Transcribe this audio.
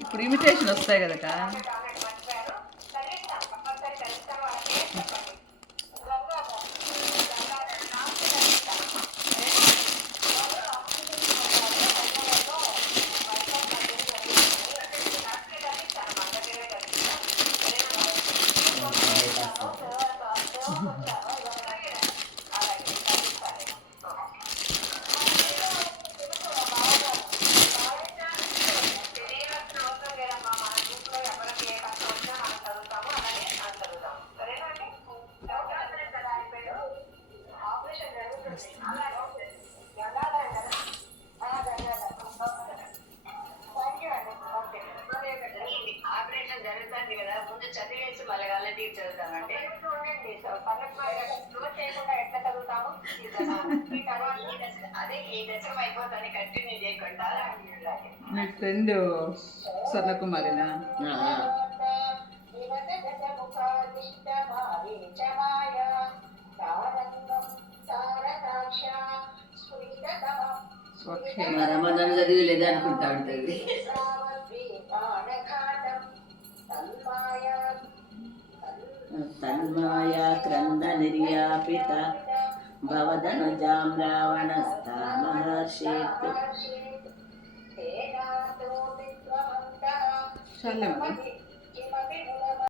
ఇప్పుడు ఇమిటేషన్ వస్తాయి కదా. మీ ఫ్రెండ్ స్వర్ణకుమారినా? రమదాన్ చదివి లేదా అనుకుంటా ఉంటుంది. తన్మాయా క్రంద నిర్యాపిత భవదనుజాం రావణస్థా మహర్షేత్. చాలే మరి.